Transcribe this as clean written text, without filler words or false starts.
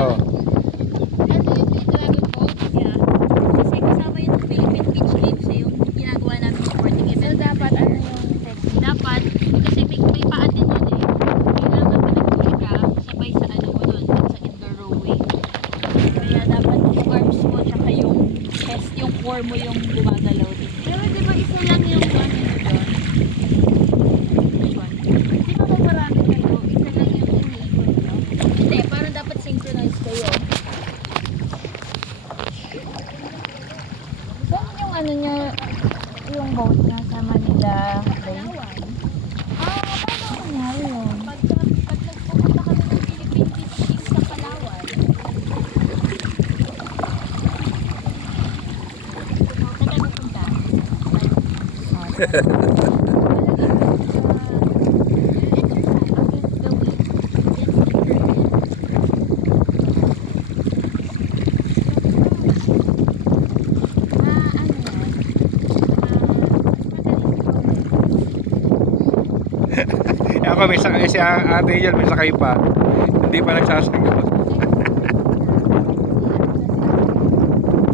Oo. Ano yun yung dragon boat? Yeah. Kasi kasama yun sa Philippine Beach Games eh, yung ginagawa namin sporting event. So dapat ano yung technique? Dapat, kasi may paan din yun eh. Kailangan pa nag-push ka sabay sa ano mo dun, sa indoor rowing. Kaya dapat yung arms mo tsaka yung chest, yung core mo yung gumagalaw din. Pero di ba isa lang yung ano nyo doon? Which one? Di ba marami kayo? Isa lang yung iniikot nyo? Hindi, parang dapat synchronize kayo. Saan yung ano niya, yung boat niya sa Manila Bay? Paano nangyari yun? Pag nagpupunta kami ng Philippine Beach Games sa Palawan. Saan tayo pupunta? Ako may sakay si Ate Angel, may sakay pa. Hindi pa nagsasagot.